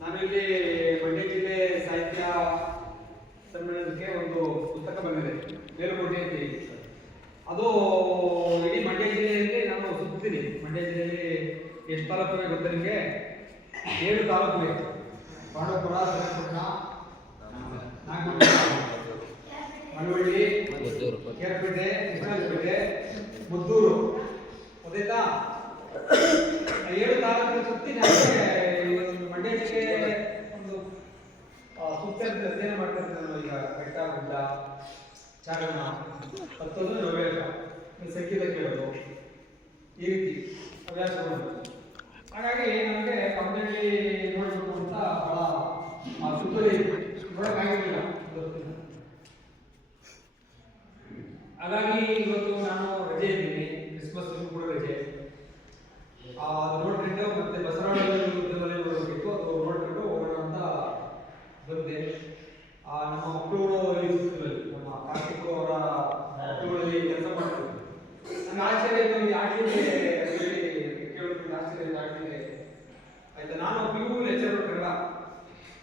ನಾನು ಇಲ್ಲಿ ಮಂಡ್ಯ ಜಿಲ್ಲೆ ಸಾಹಿತ್ಯ ಸಮ್ಮೇಳನಕ್ಕೆ ಒಂದು ಪುಸ್ತಕ ಬಂದಿದೆ, ಮೇಲುಕೋಟೆ ಅಂತ ಹೇಳಿ. ಅದು ಇಡೀ ಮಂಡ್ಯ ಜಿಲ್ಲೆಯಲ್ಲಿ ನಾನು ಸುತ್ತೀನಿ. ಮಂಡ್ಯ ಜಿಲ್ಲೆಯಲ್ಲಿ ಎಷ್ಟು ತಾಲೂಕು ಗೊತ್ತಾ ನಿಮಗೆ? 7 ತಾಲೂಕು ಇದೆ. ಪಾಂಡವಪುರ, ಶ್ರೀರಂಗಪಟ್ಟಣ, ನಾಗಮಂಗಲ, ಮಳವಳ್ಳಿ, ಕೇರಪೇಟೆ, ಕೃಷ್ಣರಾಜಪೇಟೆ, ಮುದ್ದೂರು. ಗೊತ್ತಾಯ್ತಾ? 7 ತಾಲೂಕು ಸುತ್ತಿ ಮಂಡ್ಯ ಜಿಲ್ಲೆ ಒಂದು ಸೂಕ್ತ ಅಧ್ಯಯನ ಮಾಡ್ತಾ ಇರ್ತಾರೆ. ಈಗ ಬೆಟ್ಟ ಗುಡ್ಡ ಚಾರಣ ಹತ್ತೋದು ನವ್ಯಾಸ ಸಂಗೀತ ಕೇಳೋದು ಈ ರೀತಿ ಹವ್ಯಾಸಗಳು. ಹಾಗಾಗಿ ನಮಗೆ ಕಂಪ್ನಿಯಲ್ಲಿ ನೋಡಬೇಕು ಅಂತ ಬಹಳ ಸುತ್ತಲೇ ನೋಡೋಕ್ಕಾಗಿರಲಿಲ್ಲ. ಹಾಗಾಗಿ ಇವತ್ತು ನಾನು ರಜೆ ಇದ್ದೀನಿ, ಕ್ರಿಸ್ಮಸ್ ಕೂಡ ರಜೆ. ನೋಡ್ಬಿಟ್ಟು ಮತ್ತೆ ಬಸವರಾಜ ಯುದ್ಧದಲ್ಲಿ ನೋಡಬೇಕಿತ್ತು, ಅದು ನೋಡ್ಬಿಟ್ಟು ಹೋಗೋಣ ಅಂತ ಬಂದೆ. ನಮ್ಮ ಮಕ್ಕಳು ನಮ್ಮ ಕಾರ್ತಿಕ್ ಅವರ ಮಕ್ಕಳುಗಳಲ್ಲಿ ಕೆಲಸ ಮಾಡ್ತಾರೆ. ನನ್ನ ಆಶ್ಚರ್ಯ ಆಟಿಗೆ ಕೇಳೋದು ಆಶ್ಚರ್ಯ ಆಟಿಗೆ ಆಯ್ತಾ. ನಾನು PU lecture Kannada,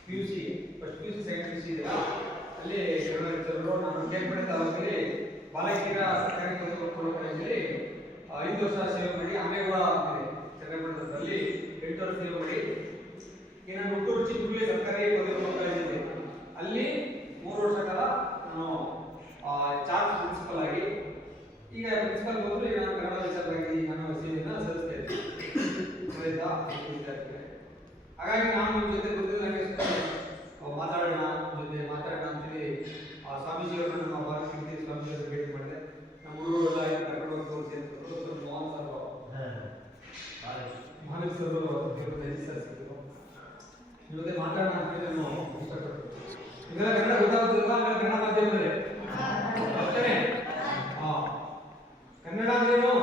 PUC first PUC second PUC ಇದೆ, ಅಲ್ಲಿ ಕನ್ನಡ ಲೆಕ್ಚರು. ನಾನು ಕೇಳ್ಪಡೆ ತಾಲೂಕಲ್ಲಿ ಬಾಲಕಿಯರ ಸರ್ಕಾರಿ ಪದವಿ ಕಾಲೇಜಲ್ಲಿ 5 ವರ್ಷ ಸೇವೆ ಮಾಡಿ, ಅಮ್ಮೇಗೌಡ ಇದೆ ಚನ್ನಪಟ್ಟಣದಲ್ಲಿ 8 ವರ್ಷ ಸೇವೆ ಮಾಡಿ, ಈಗ ನಾನು ಹುಟ್ಟೂರು ಚಿಕ್ಕುಳ್ಳಿ ಸರ್ಕಾರಿ ಪದವಿ ಕಾಲೇಜಿದೆ, ಅಲ್ಲಿ 3 ವರ್ಷ ಕಾಲ ನಾನು ಚಾರ್ಜ್ ಪ್ರಿನ್ಸಿಪಲ್ ಆಗಿ, ಈಗ ಪ್ರಿನ್ಸಿಪಲ್ ಬಂದು ಈಗ ನಾನು ಕನ್ನಡ ಲೆಕ್ಚರ್ ಆಗಿ ನಾನು ಸೇವೆಯನ್ನು ಸಲ್ಲಿಸ್ತಾ ಇದ್ದೀನಿ. ಹಾಗಾಗಿ ನಾನು ನಿಮ್ಮ ಜೊತೆ ಬಂದಿದ್ದು ನನಗೆ ಮಾತಾಡೋಣ ಅಂತೇಳಿ ಸ್ವಾಮೀಜಿಯವರು ನಮ್ಮ ಭಾರತೀಯ ಸ್ವಾಮೀಜಿಯವರು ಭೇಟಿ ಮಾಡಿದೆ. ನಮ್ಮ ಹುಡುಗರೆಲ್ಲ ಕರ್ಕೊಂಡು ಹೋಗಿ ತೋರಿಸಿ ಅಂತ ಮಹಾನ್ ಸರ್ ಸಿಕ್ಕಿದ್ರು. ನಿಮ್ಮ ಜೊತೆ ಮಾತಾಡೋಣ ಅಂತೇಳಿ ನಾನು ಇಷ್ಟಪಡ್ತೀನಿ. ಇದೆಲ್ಲ ಕನ್ನಡ ಗೊತ್ತಾಗುತ್ತಿಲ್ಲ, ಕನ್ನಡ ಮಾಧ್ಯಮದಲ್ಲಿ ಅಷ್ಟೇ. ಕನ್ನಡ ಅಂದ್ರೇನು?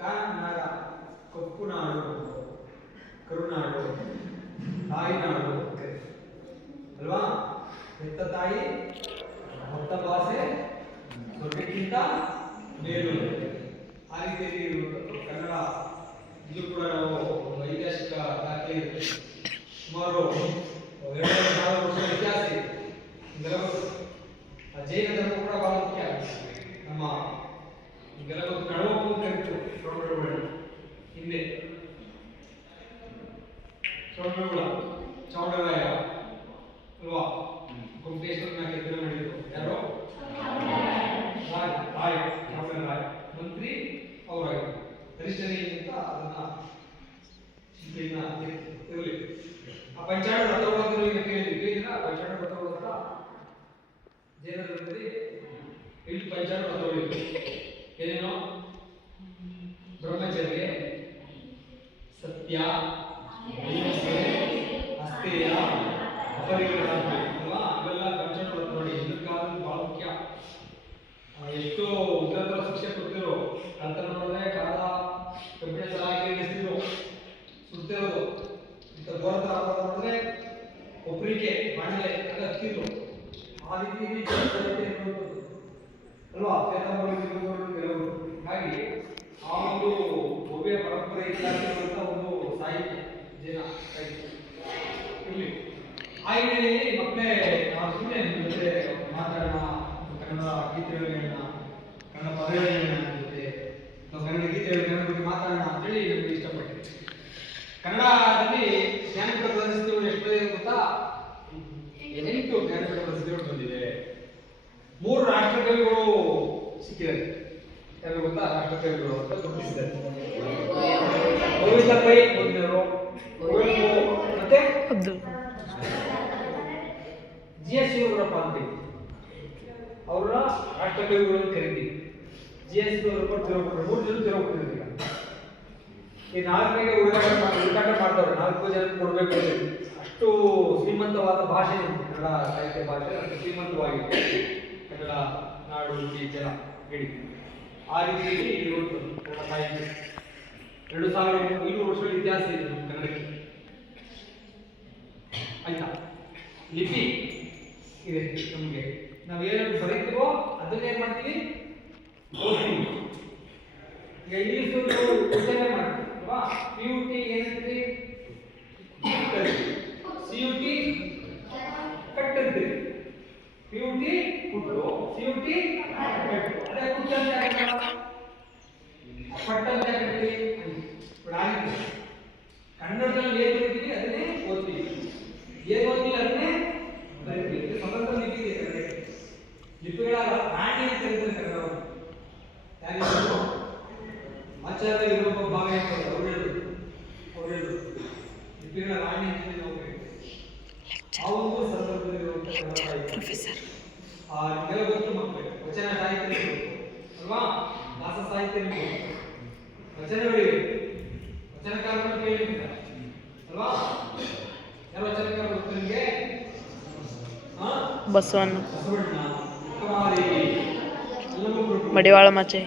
ಕನ್ನಡ ಕಪ್ಪು ನಾಡು, ಕರುನಾಡು, ತಾಯಿನಾಡು ಅಲ್ವಾ? ಹೆತ್ತ ತಾಯಿ, ಹೊತ್ತ ಭಾಷೆ, ಸ್ವರ್ಗಕ್ಕಿಂತ ಮೇಲು. ಆ ರೀತಿಯಲ್ಲಿ ಇರುವಂಥದ್ದು ಕನ್ನಡ. ಇದು ಕೂಡ ನಾವು ಐತಿಹಾಸಿಕ ದಾಖಲೆ ಇರುತ್ತೆ. ಸುಮಾರು 2000 ವರ್ಷ ಇತಿಹಾಸ ಇದೆ. ಜೈನ ಧರ್ಮ ಕೂಡ ಬಹಳ ಮುಖ್ಯ. ನಮ್ಮ ಗೆಲಗತ್ತು ಕಡವಪ್ಪು ಅಂತ ಕರಿತು ಶ್ರವಣಬೆಳಗೊಳ ಹಿಂದೆ. ಶ್ರವಣಬೆಳಗೊಳ ಚಾಮರಾಯ ಅಲ್ವಾ? ಕುಂಟೇಶ್ವರನ ಕೆತ್ತನೆ ಮಾಡಿದ್ರು ಯಾರು? ರಾಯ ಚಾಮರಾಯ ಮಂತ್ರಿ ಅವರಾಗಿದ್ರು. ಹರಿಶ್ಚಂದ್ರಯ್ಯ ಅಂತ ಅದನ್ನ ಶಿಲ್ಪೆಯನ್ನ ಇರಲಿ. ಆ ಪಂಚಾಣ ವ್ರತಗಳು ಈಗ ಕೇಳಿದ್ರ ಪಂಚಾಣ ವ್ರತಗಳು ಅಂತ ಜೈನರಲ್ಲಿ 8 ಪಂಚಾಣ ವ್ರತಗಳು ಏನೇನೋ? ಬ್ರಹ್ಮಚರ್ಯ, ಸತ್ಯ, ಅಹಿಂಸೆ, ಅಸ್ಥೇಯ, ಅಪರಿಗ್ರಹ ಅಲ್ವಾ? ಇವೆಲ್ಲ ಪಂಚಾಣ ವ್ರತ ನೋಡಿ. ಹಿಂದಿನ ಕಾಲದಲ್ಲಿ ಬಹಳ ಮುಖ್ಯ. ಎಷ್ಟು ಉಗ್ರತರ ಶಿಕ್ಷೆ ಕೊಡ್ತಿರೋ, ಕಳ್ತನ ಮಾಡಿದ್ರೆ ಕಾಲ ಕಬ್ಬಿಣ ಸಲಾಗಿ ನಡೆಸ್ತಿದ್ರು, ಸುಡ್ತಿರೋದು. ಇಂಥ ಘೋರತರ ಅಪರಾಧ ಮಾಡಿದ್ರೆ ಒಬ್ಬರಿಗೆ ಬಾಣಲೆ ಆಗ ಹಚ್ತಿದ್ರು. ಆ ರೀತಿ ಅಲ್ವಾ? ಕೆಲವರು. ಹಾಗಾಗಿ ಆ ಒಂದು ಭವ್ಯ ಪರಂಪರೆ ಇರುವಂತಹ ಒಂದು ಸಾಹಿತ್ಯ, ಜೈನ ಸಾಹಿತ್ಯ ಇರಲಿ. ಆ ಹಿನ್ನೆಲೆಯಲ್ಲಿ ಮಕ್ಕಳೇ ನಾವು ಸುಮ್ಮನೆ ನಿಮ್ಮ ಜೊತೆ ಮಾತಾಡೋಣ, ಕನ್ನಡ ಗೀತೆಗಳನ್ನ, ಕನ್ನಡ ಪದಗಳನ್ನ ಜೊತೆ ಕನ್ನಡ ಗೀತೆಗಳ ಬಗ್ಗೆ ಮಾತಾಡೋಣ ಅಂತೇಳಿ ನಮಗೆ ಇಷ್ಟಪಡ್ತೀವಿ. ಕನ್ನಡದಲ್ಲಿ ಜ್ಞಾನಪೀಠ ಪ್ರಶಸ್ತಿಗಳು ಎಷ್ಟು ಗೊತ್ತಾ? 8 ಜ್ಞಾನಪೀಠ ಪ್ರಶಸ್ತಿಗಳು ಬಂದಿದೆ. 3 ರಾಷ್ಟ್ರಕವಿಗಳು ಸಿಕ್ಕಿದ್ದಾರೆ. ಯಾರು ಗೊತ್ತಾ? ರಾಷ್ಟ್ರಕವಿಗಳು ಅಂತ ಗುರುತಿಸಿದ್ದಾರೆ. ಗೋವಿಂದ ಪೈ ಬಂದಿರೋ, ಮತ್ತೆ GS ಶಿವರುದ್ರಪ್ಪ ಅಂತ ಅವರ ರಾಷ್ಟ್ರಕವಿಗಳನ್ನು ಕರೀತೀವಿ. GS ಶಿವರುದ್ರಪ್ಪ ತಿರುಪತಿ 3 ಜನ ತಿರುಪತಿರ್ಲಿಲ್ಲ. ಈ 4ನೇ ಹುಡುಗಾಟ ಮಾಡ್ತಾರೆ. 4 ಜನ ಕೊಡಬೇಕು. ಅಷ್ಟು ಶ್ರೀಮಂತವಾದ ಭಾಷೆ ಕನ್ನಡ ಸಾಹಿತ್ಯ ಭಾಷೆ, ಅಷ್ಟು ಶ್ರೀಮಂತವಾಗಿದೆ ಕನ್ನಡ ನಾಡು, ನುಡಿ, ಜನ ಹೇಳಿ. ಆ ರೀತಿಯಲ್ಲಿ ಇರುವಂಥದ್ದು ಕನ್ನಡ ಸಾಹಿತ್ಯ. 2500 ವರ್ಷಗಳ ಇತಿಹಾಸ ಇದೆ ನಮ್ಮ ಕನ್ನಡಕ್ಕೆ. ಆಯ್ತಾ? ಲಿಪಿ ಇದೆ ನಮಗೆ. ನಾವೇನು ಬರೀತೀವೋ ಅದನ್ನೇನು ಮಾಡ್ತೀವಿ? ಓದ್ತೀವಿ. ಈಗ ಇಂಗ್ಲಿಷ್ ಉಚ್ಚಾರಣೆ ಮಾಡ್ತೀವಿ ಅಲ್ವಾ? PUT ಏನಂತೀರಿ? CUT ಕಟ್ ಅಂತೀರಿ. PUT ಕುಟ್ಟು, CUT ಕಟ್ಟು. ಅದೇ ಕುಟ್ಟು ಅಂತ ಯಾಕಂದ್ರೆ ಪಟ್ಟ ಅಂತ ಯಾಕಂತೀರಿ? ಕನ್ನಡದಲ್ಲಿ ಏನು ಓದ್ತೀವಿ ಅದನ್ನೇ ಓದ್ತೀವಿ, ಏನು ಓದ್ತೀವಿ ಅದನ್ನೇ ಬರೀತೀವಿ. ಸ್ವತಂತ್ರ ಲಿಪಿ ಇದೆ ಕನ್ನಡಕ್ಕೆ. ಲಿಪಿಗಳ ರಾಣಿ ಅಂತ ಹೇಳ್ತಾರೆ ಕನ್ನಡವನ್ನು. ಯಾರು? ಆಚಾರ್ಯ ವಿನೋಬ ಭಾವೆ ಅವರು ಹೇಳುದು ಲಿಪಿಗಳ ರಾಣಿ ಅಂತ ನಾವು ಹೇಳ್ತೀವಿ. ಆ ಒಂದು ಸಂದರ್ಭದಲ್ಲಿ ಪ್ರೊಫೆಸರ್ ನಿಮಗೆಲ್ಲ ಗೊತ್ತು ಮಕ್ಕಳು, ವಚನ ಸಾಹಿತ್ಯ ಅಲ್ವಾ? ದಾಸ ಸಾಹಿತ್ಯ ವಚನಗಳಿವೆ. ವಚನಕಾರರನ್ನು ಕೇಳಿದ್ದೀರಾ ಅಲ್ವಾ? ಯಾವ ವಚನಕಾರ ಗೊತ್ತು ನಿಮಗೆ? ಬಸವಣ್ಣ, ಕುಮಾರಿ, ಮಡಿವಾಳ ಮಾಚೆ,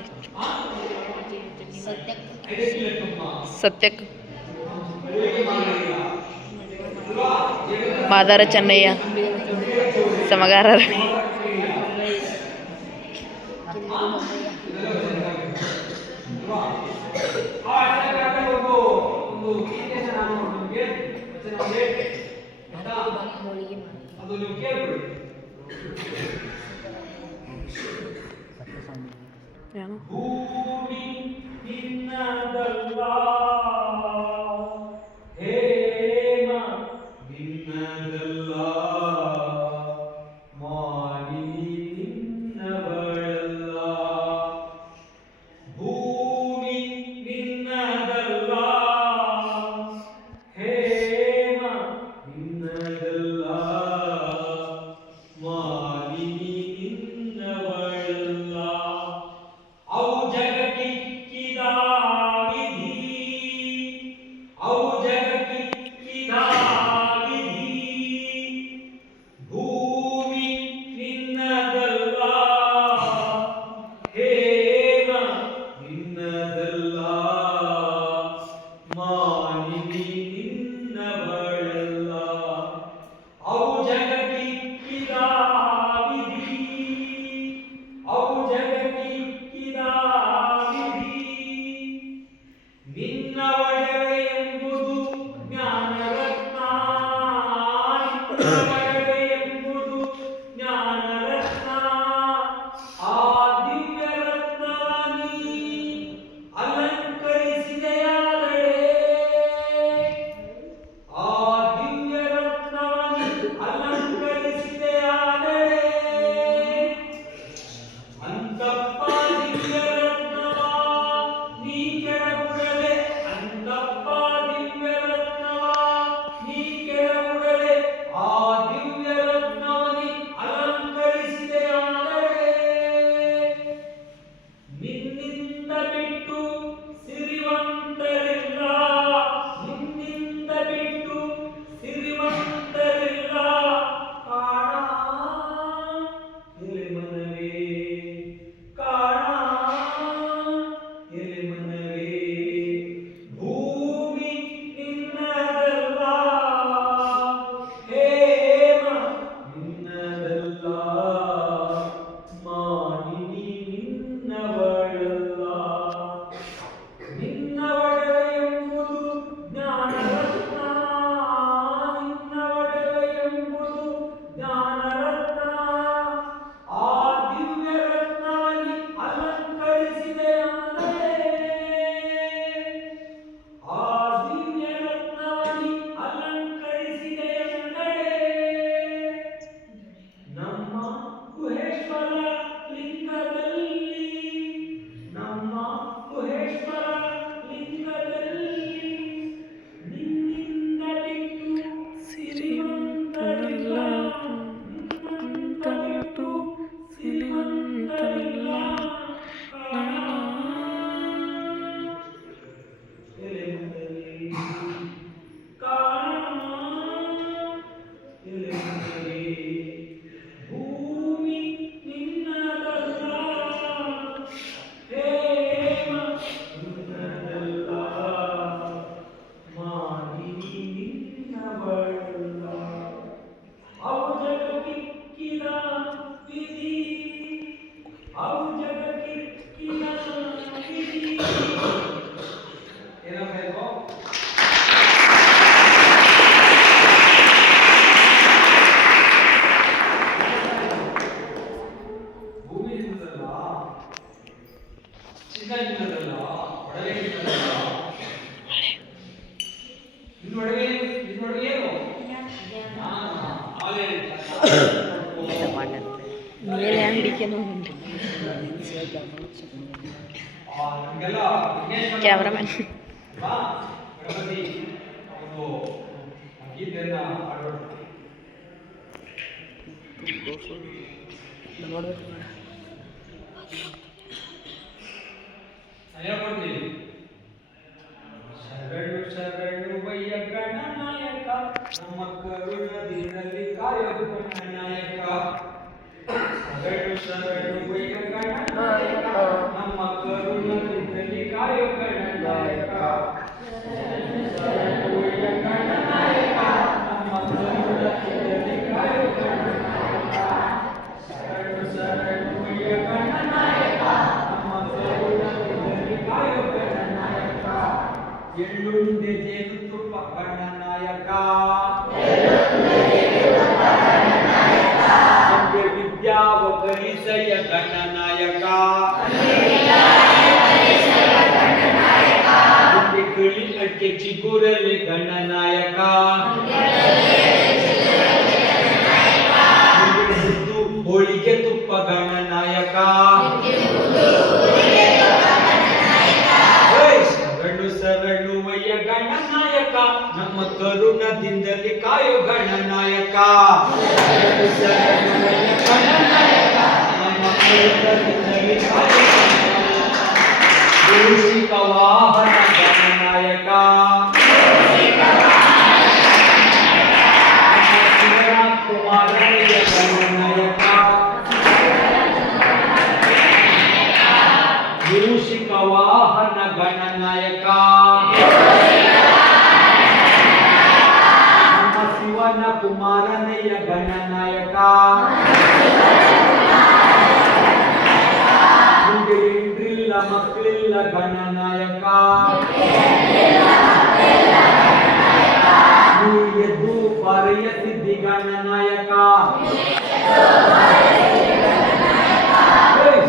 ಸತ್ಯಕ್, ಮಾದಾರ ಚೆನ್ನಯ್ಯ, ಸಮಗಾರರ ಅದು ನೀವು ಕೇಳ್ಬಿಡಿ. ಭೂಮಿ ನಿನ್ನದಲ್ಲ, ಹೇಮ ನಿನ್ನದಲ್ಲ, ಮಾಲಿನಿ ನಿನ್ನವಳಲ್ಲ. ಭೂಮಿ ನಿನ್ನದಲ್ಲ, ಹೇಮ ನಿನ್ನದಲ್ಲ, ಮಾಲಿನಿ ನಿನ್ನದಲ್ಲ, ಒಡವೆ ನಿನ್ನದಲ್ಲ. ನಿನ್ನೊಡವೆ ಏನು? ಹಾಲೆ ಮೇಲೆ ಹಿಡಿಕೆನೂ ಉಂಟು ಕ್ಯಾಮ್ರಾಮನ್ ಗಣಪತಿ ಒಂದು ಗೀತೆಯನ್ನ ಹಾಡೋಣ. ಹೇಳ್ಕೊಡ್ತೀನಿ. ಶರಣು ಶರಣು ವಯ್ಯ ಗಣನಾಯಕ, ನಮ್ಮ ಕರುಣದಿಂದಲಿ ಕಾಯೋ ಗಣನಾಯಕ. ಶರಣು ಶರಣು ವಯ್ಯ ಗಣನಾಯಕ, ನಮ್ಮ ಕರುಣದಿಂದಲಿ ಕಾಯೋ ಗಣನಾಯಕ. ಶರಣು ವಯ್ಯ ಗಣನಾಯಕ, ನಮ್ಮ ಕರುಣದಿಂದಲಿ ಕಾಯೋ ಗಣನಾಯಕ. ಶರಣು ಶರಣು ವಯ್ಯ ಗಣನಾಯಕ, ನಮ್ಮ ಕರುಣದಿಂದಲಿ ಕಾಯೋ ಗಣನಾಯಕ. ಎಳ್ಳುಂಡೆ ಜೇನುತುಪ್ಪ ಗಣನಾಯಕ, ನಮ್ಗೆ ವಿದ್ಯಾವ ಕಲಿಸಯ ಗಣನಾಯಕ. ನಮ್ಗೆ ಕಳಿ ಅಡ್ಕೆ ಚಿಗುರಲೆ ಗಣನಾಯಕ. ನಮ್ಗೆ ಮುದ್ದು ಹೋಳಿಗೆ ತುಪ್ಪ ಗಣನಾಯಕ. ಶರಣು ಶರಣು ವಯ್ಯ ಗಣನಾಯಕ, ನಮ್ಮ ಕರುಣದಿಂದಲಿ ಕಾಯೋ ಗಣನಾಯಕ. ಶರಣು ಶರಣು ವಯ್ಯ ಗಣನಾಯಕ, ನಮ್ಮ ಕರುಣದಿಂದಲಿ ಕಾಯೋ ಗಣನಾಯಕ. ಮೂಷಿಕ ವಾಹನ ಗಣನಾಯಕ, ನಮ್ಮ ಶಿವನಾಥ ಕುಮಾರಯ್ಯ ಗಣನಾಯಕ. ಮೂಷಿಕ ವಾಹನ ಗಣನಾಯಕ, ನಮ್ಮ ಶಿವನ ಕುಮಾರನಯ್ಯ ಗಣನಾಯಕ. ನಿಮಗೆ ಹೆಂಡ್ರಿಲ್ಲ ಮಕ್ಕಳಿಲ್ಲ ಗಣನಾಯಕ. ನೀವು ಎದ್ದು ಬರೆಯ ಸಿದ್ಧಿ ಗಣನಾಯಕ.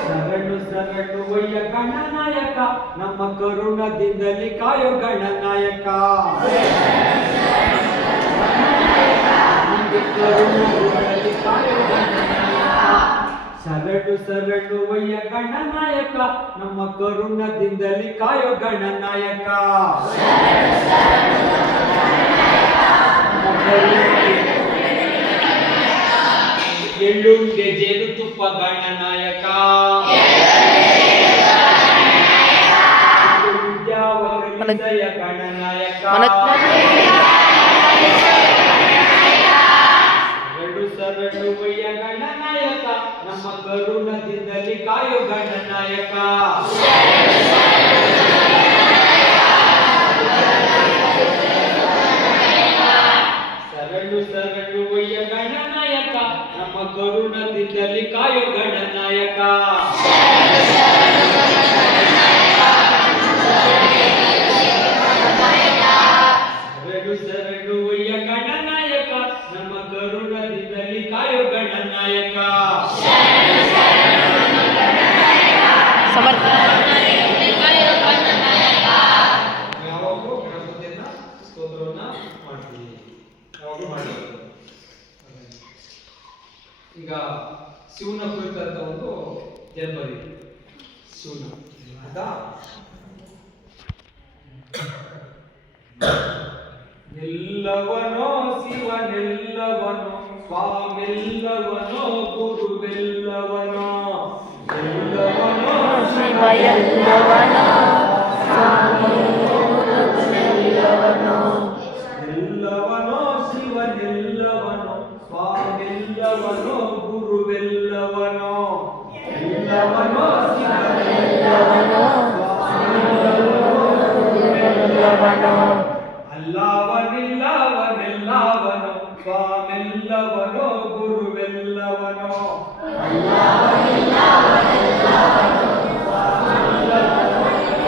ಶರಣು ಶರಣು ವಯ್ಯ ಗಣನಾಯಕ, ನಮ್ಮ ಕರುಣದಿಂದಲಿ ಕಾಯೋ ಗಣನಾಯಕ. ನಮಗೆ ಕರುಣದಿಂದಲಿ ಕಾಯೋ ಗಣನಾಯಕ. ಶರಣು ಶರಣು ವಯ್ಯ ಗಣನಾಯಕ, ನಮ್ಮ ಕರುಣದಿಂದಲಿ ಕಾಯೋ ಗಣನಾಯಕ. ಎಳ್ಳುಂಡೆ ಜೇನುತುಪ್ಪ ಗಣನಾಯಕ, ವಿದ್ಯಾವಕಲಿಸಯ ಗಣನಾಯಕ. ಶರಣು ಶರಣು ವಯ್ಯ ಗಣನಾಯಕ, ನಮ್ಮ ಕರುಣದಿಂದಲಿ ಕಾಯೋ ಗಣನಾಯಕ. ಶರಣು ಶರಣು ವಯ್ಯ ಗಣನಾಯಕ, ನಮ್ಮ ಕರುಣದಿಂದಲಿ ಕಾಯೋ ಗಣನಾಯಕ. ಶರಣು ಶರಣು ವಯ್ಯ ಗಣನಾಯಕ, ನಮ್ಮ ಕರುಣದಿಂದಲಿ ಕಾಯೋ ಗಣನಾಯಕ. ಸಮರ್ಥ ಯಾವಾಗಲೂ ಗಣಪತಿಯನ್ನ ಸ್ತೋತ್ರವನ್ನ ಮಾಡ್ತೀವಿ, ಯಾವಾಗಲೂ ಮಾಡಬೇಕು. ಈಗ ಶಿವನ ಕುರಿತಂತ ಒಂದು ಜನಪದಿ ಶಿವನ ಆಯ್ತಾ. ಎಲ್ಲವನೋ ಶಿವನೆಲ್ಲವನೋ, ಸ್ವಾಮೆಲ್ಲವನೋ ಗುರುವೆಲ್ಲವನೋ. ಎಲ್ಲವನೋ ಶಿವ ಎಲ್ಲವನೋ, ಸ್ವಾಮಿ ಗುರುವೆಲ್ಲವನೋ. ಎಲ್ಲವನೋ ಶಿವನೆಲ್ಲವನೋ, ಸ್ವಾಮೆಲ್ಲವನೋ ಗುರುವೆಲ್ಲವನೋ. ಎಲ್ಲವನೋ ಶಿವನೆಲ್ಲವನೋ, ಸ್ವಾಮೆಲ್ಲವನೋ ಗುರುವೆಲ್ಲವನೋ. ಅಲ್ಲವನಿಲ್ಲವನೆಲ್ಲವನೋ, ಸ್ವಾಮೆಲ್ಲವನೋ ಗುರುವೆಲ್ಲವನೋ. ಅಲ್ಲವನಿಲ್ಲವನೆಲ್ಲವನೋ, ಸ್ವಾಮೆಲ್ಲವನೋ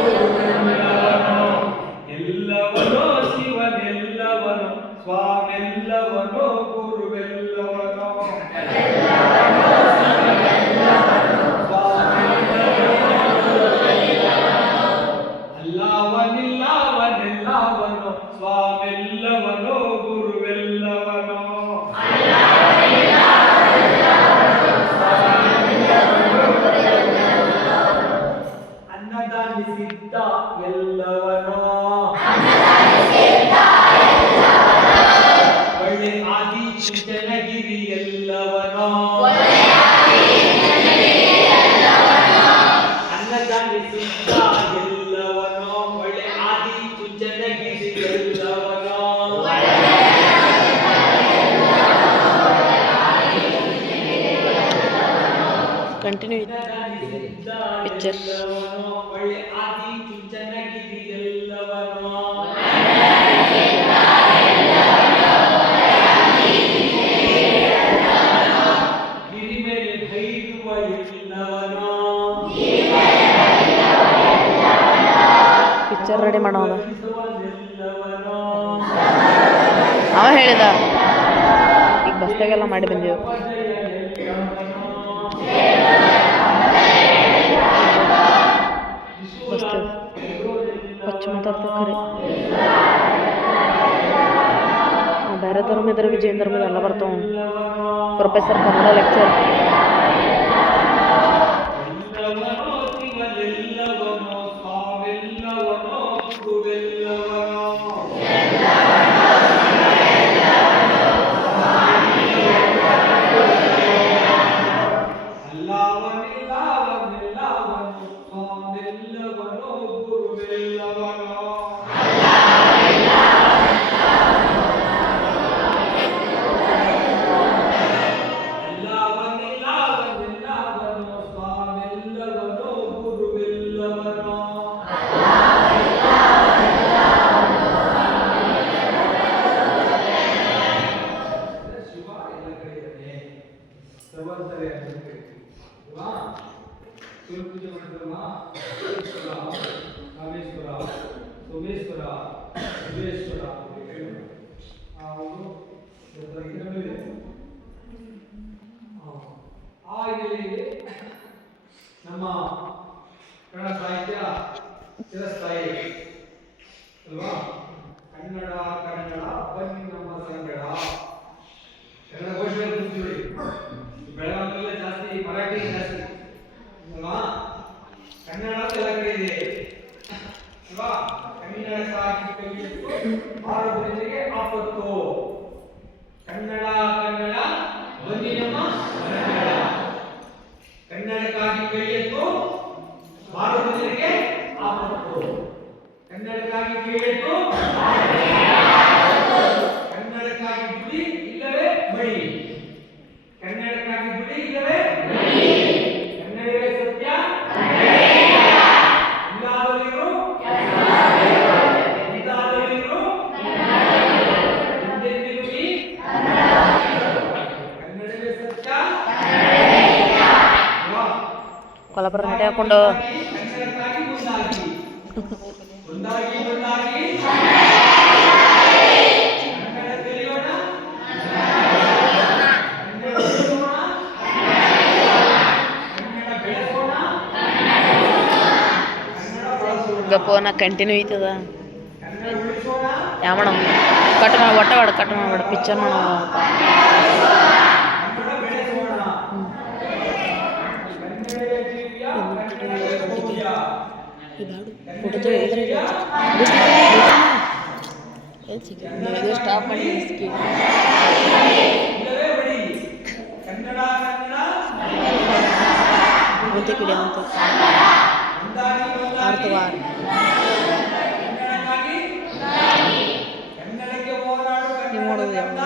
ಸಿದ್ಧ ಎಲ್ಲವನೋ ಒಳ್ಳೆ ಆದಿ ಚುಂಚನಗಿರಿ ಎಲ್ಲವನೋ ಅನ್ನದಾನಿ ಸಿದ್ಧ ಎಲ್ಲವನೋ ಒಳ್ಳೆ ಆದಿ ಚುಂಚನಗಿರಿ ಎಲ್ಲವನೋ ಕಂಟಿನ್ಯೂ ಪಿಕ್ಚರ್ ಒಳ್ಳೆ ಆದಿ ಚುಂಚನಗಿರಿ ಎಲ್ಲವನೋ ಗಿರಿ ಮೇಲೆ ಭೈರುವ ಎಲ್ಲವನೋ ಪಿಕ್ಚರ್ ರೆಡಿ ಮಾಡೋದ ಎಲ್ಲವನೋ ಅವ ಹೇಳಿದ ಈಗ ಬಸ್ದಾಗೆಲ್ಲ ಮಾಡಿ ಬಂದೆವು ಬಸ್ತು ಪಚ್ಚ ಮಾತಾಡ್ತಾರೆ ಬೇರೆ ಧರ್ಮ ಇದ್ರೆ ವಿಜಯನ್ ಧರ್ಮದ ಎಲ್ಲ ಬರ್ತಾವ ಪ್ರೊಫೆಸರ್ ಕನ್ನಡ ಲೆಕ್ಚರ್ ಎಲ್ಲವನೋ ಶಿವನೆಲ್ಲವನೋ ಸ್ವಾಮೆಲ್ಲವನೋ ಗುರುವೆಲ್ಲವನೋ ಅಲ್ಲವನೆಲ್ಲವನೆಲ್ಲವನೋ ಸ್ವಾಮೆಲ್ಲವನೋ ಗುರುವೆಲ್ಲವನೋ ಎಲ್ಲವನೆಲ್ಲವನೆಲ್ಲವನೋ ಸ್ವಾಮೆಲ್ಲವನೋ ಗುರುವೆಲ್ಲವನೋ ಶಿವ ಎಲ್ಲ ಕಡೆ ಇದ್ದಾನೆ ಸರ್ವಂತರೇ ಅಂತ ಹೇಳ್ತೀವಿ ಅಲ್ವಾ ಶಿವ ಪೂಜೆ ಮಾಡ್ತಾರಲ್ಲ ಈಶ್ವರ ಕಾಮೇಶ್ವರ ಸೋಮೇಶ್ವರ ಶಿವೇಶ್ವರ ಅಂತ ಹೇಳ್ತಾರೆ ಆ ಒಂದು ಹಿನ್ನೆಲೆಯಲ್ಲಿ ಆ ಹಿನ್ನೆಲೆಯಲ್ಲಿ ನಮ್ಮ ಕನ್ನಡ ಸಾಹಿತ್ಯ ಚಿರಸ್ಥಾಯಿ ಅಲ್ವಾ ಕನ್ನಡ ಕನ್ನಡ ಬನ್ನಿ ನಮ್ಮ ಸಂಗಡ ಕನ್ನಡ ಘೋಷಣೆ ಕೂತ್ಕೊಳ್ಳಿ ಬೆಳಗಾವಿಯಲ್ಲ ಜಾಸ್ತಿ ಮರಾಠಿ ಜಾಸ್ತಿ ಅಲ್ವಾ ಕನ್ನಡ ಎಲ್ಲ ಕಡೆ ಇದೆ ಅಲ್ವಾ ಕನ್ನಡ ಸಾಹಿತ್ಯಕ್ಕೆ ಭಾರತ ಜನತೆಗೆ ಆಪತ್ತು ಕನ್ನಡ ಕನ್ನಡ ಬನ್ನಿ ನಮ್ಮ ಕನ್ನಡ ಕನ್ನಡಕ್ಕಾಗಿ ಕೈ ಎತ್ತು ಭಾರತ ಜನತೆಗೆ ಆಪತ್ತು ಕನ್ನಡಕ್ಕಾಗಿ ಕೈ ಎತ್ತು ಕನ್ನಡಕ್ಕಾಗಿ ದುಡಿ ಇಲ್ಲವೇ ಬಡಿ ಕನ್ನಡಕ್ಕಾಗಿ ದುಡಿ ಇಲ್ಲವೇ ಕನ್ನಡವೇ ಸತ್ಯ ಇಲ್ಲಾದರಿರು ಇದ್ದಾದರಿರು ಎಂದೆಂದಿಗೂ ಈ ಕನ್ನಡವೇ ಸತ್ಯ ಅಲ್ವಾ? ಕೊಲ್ಲಾಪುರ ನಟೆ ಹಾಕೊಂಡು ಕನ್ನಡಕ್ಕಾಗಿ ಮುಂದಾಗಿ ಮುಂದಾಗಿ ಮುಂದಾಗಿ ಕನ್ನಡ ಕಲಿಯೋಣ ಕನ್ನಡ ಉಳಿಸೋಣ ಕನ್ನಡ ಬೆಳೆಸೋಣ ಕನ್ನಡ ಬಳಸೋಣ ಗಪ್ಪನ ಕಂಟಿನ್ಯೂ ಐತದ ಕನ್ನಡ ಉಳಿಸೋಣ ಯಾವ ಮಾಡೋಣ ಕಟ್ ಮಾಡಿ ಒಟ್ಟ ಮಾಡ ಕಟ್ ಮಾಡಬೇಡ ಪಿಕ್ಚರ್ ಮಾಡೋಣ ಕನ್ನಡ ಬೆಳೆಸೋಣ ಕನ್ನಡವೇ ದಿವ್ಯ ಕನ್ನಡವೇ ಭವ್ಯ ಫೋಟೋ ಇದು ಸ್ಟಾಪ್ ಮಾಡಿ ಇಲ್ಲವೇ ಬಡಿ ಕನ್ನಡ ಕನ್ನಡ ಮುಂದೆ ಕಿಡಿ ಅಂತ ಒಂದಾಗಿ ಒಂದಾಗಿ ಆರ್ತವಾರ ಕನ್ನಡಕ್ಕಾಗಿ ಕನ್ನಡಕ್ಕೆ ಹೋರಾಡು ನೀವು ನೋಡೋದು ಕನ್ನಡ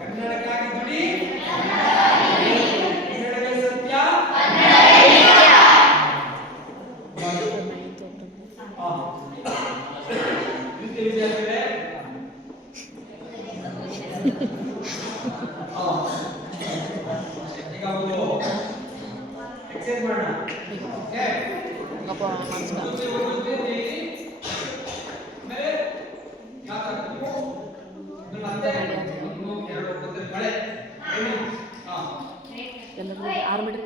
ಕನ್ನಡಕ್ಕಾಗಿ ದುಡಿ ಕನ್ನಡವೇ ಸತ್ಯ ಪ್ರೀತಿ ವಿದ್ಯಾರ್ಥಿಗಳೇ ಈಗ ಒಂದು ಎಕ್ಸೈಸ್ ಮಾಡೋಣ ಓಕೆ ಗಪ್ಪ ನಮಸ್ಕಾರ ಎಲ್ಲರೂ 6 ಮೀಟರ್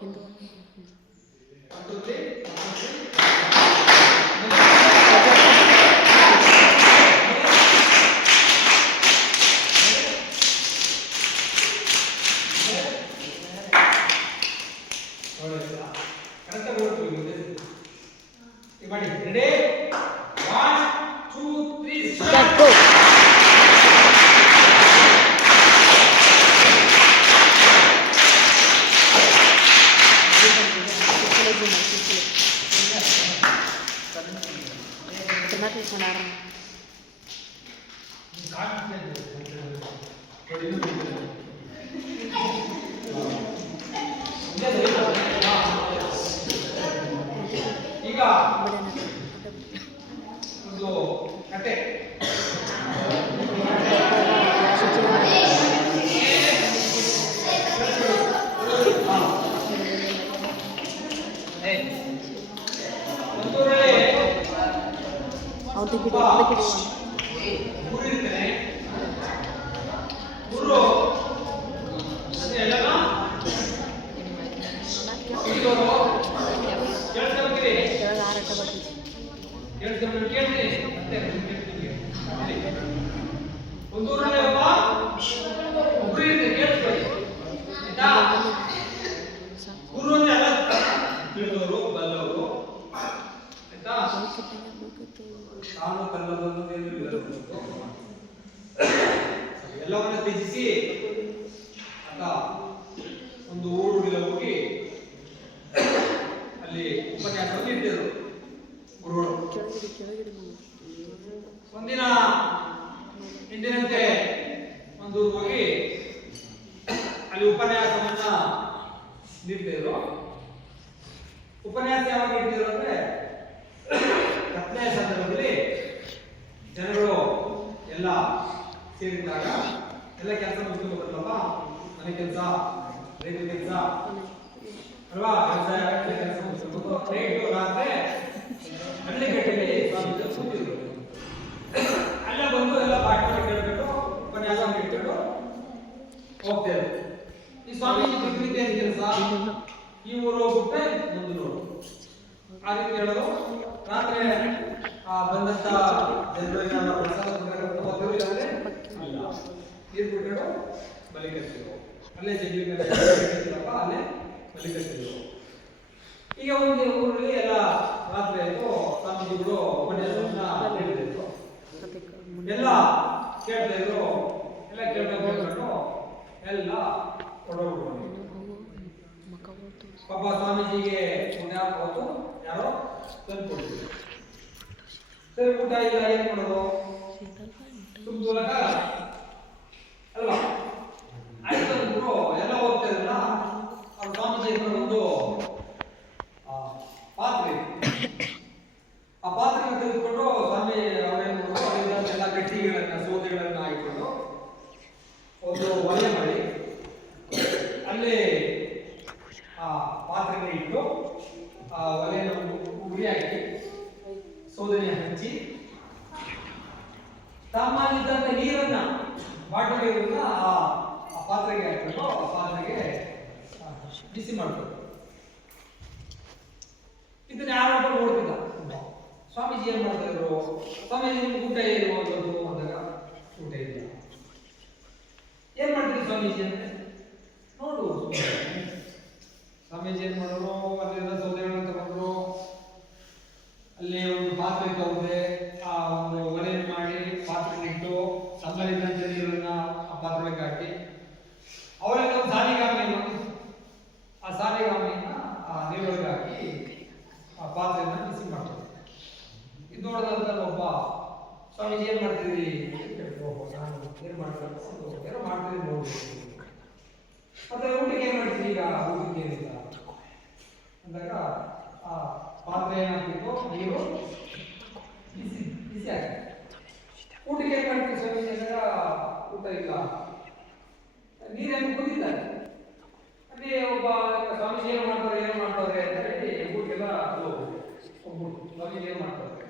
ಹಿಂದೆ ಊರಿರ್ತಾನೆ ಊರು ಎಲ್ಲನೂ ಒಂದು ಊರಲ್ಲಿ ಒಬ್ಬ ಒಬ್ರು ಇರ್ತಾರೆ ಕೇಳಿಸ್ಕೊಳ್ಳಿ ಆಯ್ತಾ ಗುರು ಅಂದ್ರೆ ಎಲ್ಲ ತಿಳಿದವರು ಬಲ್ಲವರು ಆಯ್ತಾ ತಾನು ಕಲ್ಲದನ್ನು ಎಲ್ಲವನ್ನ ತ್ಯಜಿಸಿ ಆತ ಒಂದು ಊರಿಗೆಲ್ಲ ಹೋಗಿ ಅಲ್ಲಿ ಉಪನ್ಯಾಸವನ್ನು ಇಟ್ಟಿದ್ರು ಗುರುಗಳು. ಒಂದಿನ ಹಿಂದಿನಂತೆ ಒಂದು ಹೋಗಿ ಅಲ್ಲಿ ಉಪನ್ಯಾಸವನ್ನ ನೀಡ್ತಿದ್ರು. ಉಪನ್ಯಾಸ ಯಾವಾಗ ಇಟ್ಟಿದ್ರು ಅಂದ್ರೆ ಕತ್ನೆಯ ಸಂದರ್ಭದಲ್ಲಿ ಜನಗಳು ಎಲ್ಲ ಸೇರಿದಾಗ ಎಲ್ಲ ಕೆಲಸ ಮುಗಿಸ್ಕೊಬೇಕಲ್ವಾ, ಮನೆ ಕೆಲಸ, ರೈತ ಕೆಲಸ ಅಲ್ವಾ, ವ್ಯವಸಾಯ ಕೆಲಸ ಮುಗಿಸ್ಬೇಕು. ನೈಟು ರಾತ್ರಿ ಹಳ್ಳಿಗಟ್ಟೆಯಲ್ಲಿ ಸ್ವಾಮೀಜಿ ಕೂತಿದ್ರು. ಅಲ್ಲ ಬಂದು ಎಲ್ಲ ಪಾಠ ಕೇಳ್ಬಿಟ್ಟು ಉಪನ್ಯಾಸ ಕೇಳ್ಬಿಟ್ಟು ಹೋಗ್ತೇವೆ. ಈ ಸ್ವಾಮೀಜಿ ಬಿದ್ದಿದ್ದೆ ಏನ್ ಕೆಲಸ, ಈ ಊರು ಹೋಗ್ಬಿಟ್ಟೆ ಮುಂದೆ ನೋಡು ಆ ರೀತಿ ಹೇಳೋದು. ರಾತ್ರಿ ಬಂದಂತ ಜನರಿಗೆ ಪ್ರಸಾದ ನೀರು ಬಿಟ್ಟು ಬಲಿ ಕಟ್ಟಿದ್ರು. ಅಲ್ಲೇ ಜಗ್ಗಿ ಅಲ್ಲೇ ಬಲಿ ಕಟ್ಟಿದ್ರು. ಈಗ ಒಂದು ಊರಲ್ಲಿ ಎಲ್ಲ ರಾತ್ರಿ ಆಯ್ತು, ಸ್ವಾಮೀಜಿಗಳು ಉಪನ್ಯಾಸವನ್ನ ಹೇಳಿದ್ರು. ಎಲ್ಲ ಕೇಳ್ತಾ ಇದ್ರು. ಎಲ್ಲ ಕೇಳ್ಕೊಂಡು ಎಲ್ಲ ಹೊರಡೋಗ್ಬಿಟ್ಟು ಪಾಪ ಸ್ವಾಮೀಜಿಗೆ ಅವತ್ತು ಯಾರೋ ತಂದ್ಕೊಟ್ಟಿದ್ರು. ಸರಿ, ಊಟ ಇಲ್ಲ, ಏನ್ ಮಾಡೋದು, ತುಂಬಲಕ ಅಲ್ವಾ, ಆಯ್ತು ಅಂದ್ಬಿಟ್ಟು ಎಲ್ಲ ಹೋಗ್ತಾ ಇದ್ರಲ್ಲ, ಅವ್ರ ಸ್ವಾಮೀಜಿ ಒಂದು ಪಾತ್ರೆ, ಆ ಪಾತ್ರೆಯನ್ನು ತೆಗೆದುಕೊಂಡು ಸ್ವಾಮಿ ಅವರೇನು ಮಾಡೋದು, ಎಲ್ಲ ಗಟ್ಟಿಗಳನ್ನ ಸೌದೆಗಳನ್ನ ಹಾಕಿಕೊಂಡು ಒಂದು ಒಲೆ ಮಾಡಿ ಅಲ್ಲಿ ಆ ಪಾತ್ರೆಗೆ ಇಟ್ಟು ಆ ಒಲೆಯನ್ನು ಉರಿ ಹಾಕಿ ಸೌದೆಯ ಹಚ್ಚಿ ತಮ್ಮಲ್ಲಿದ್ದಂತ ನೀರನ್ನ ಬಾಟಲ್ ನೀರನ್ನ ಆ ಪಾತ್ರೆಗೆ ಹಾಕೊಂಡು ಆ ಪಾತ್ರೆಗೆ ಬಿಸಿ ಮಾಡ್ತಾರೆ. ಇದನ್ನ ಯಾರೊಬ್ಬ ನೋಡ್ತಿದ್ದ. ಸ್ವಾಮೀಜಿ ಏನ್ ಮಾಡ್ತಾ ಇದ್ರು, ಸ್ವಾಮೀಜಿ ನಿಮ್ಗೆ ಊಟ ಏನು ಅನ್ನೋದು ಅಂದಾಗ ಊಟ ಇಲ್ಲ. ಏನ್ ಮಾಡ್ತೀರಿ ಸ್ವಾಮೀಜಿ ಅಂದ್ರೆ, ನೋಡು ಸ್ವಾಮೀಜಿ ಏನ್ ಮಾಡೋರು, ಅಲ್ಲೆಲ್ಲ ಸೌದೆಗಳನ್ನ ತಗೊಂಡ್ರು, ಅಲ್ಲಿ ಒಂದು ಪಾತ್ರೆ ತಗೊಂಡೆ, ಆ ಒಂದು ಒಲೆಯನ್ನು ಮಾಡಿ ಪಾತ್ರೆ ಇಟ್ಟು ತಮ್ಮಲ್ಲಿದ್ದಂತೆ ನೀರನ್ನ ಆ ಪಾತ್ರೆಗೆ ಹಾಕಿ ಅವರಿಗೆ ಒಂದು ಸಾಲಿಗಾಮಿಯನ್ನು, ಆ ಸಾಲಿಗಾಮಿಯನ್ನ ಆ ನೀರೊಳಗೆ ಹಾಕಿ ಆ ಪಾತ್ರೆಯನ್ನ ಬಿಸಿ ಮಾಡ್ತಾರೆ. ಇದು ನೋಡಿದಂತ ಒಬ್ಬ ಸ್ವಾಮೀಜಿ ಏನ್ ಮಾಡ್ತೀರಿ, ನಾನು ಏನ್ ಮಾಡ್ತಾರೆ ಏನೋ ಮಾಡ್ತೀರಿ ನೋಡಿ, ಮತ್ತೆ ಊಟಕ್ಕೆ ಏನ್ ಮಾಡ್ತೀರಿ, ಈಗ ಊಟಕ್ಕೆ ಏನಿಲ್ಲ ಅಂದಾಗ ಆ ಪಾತ್ರೆ ಹಾಕಿಟ್ಟು ನೀರು ಬಿಸಿ ಬಿಸಿ ಹಾಕಿ ಊಟಕ್ಕೆ ಏನ್ ಮಾಡ್ತೀವಿ ಸ್ವಾಮೀಜಿ ಅಂದಾಗ ಊಟ ಇಲ್ಲ, ನೀರೇನು ಕುದಿದ್ದಾರೆ. ಅಲ್ಲಿ ಒಬ್ಬ ಸ್ವಾಮೀಜಿ ಏನು ಮಾಡ್ತಾರೆ ಅಂತ ಹೇಳಿ ಊರಿಗೆಲ್ಲ ಹೋಗ್ಬಿಟ್ಟು ಸ್ವಾಮೀಜಿ ಏನು ಮಾಡ್ತಾರೆ,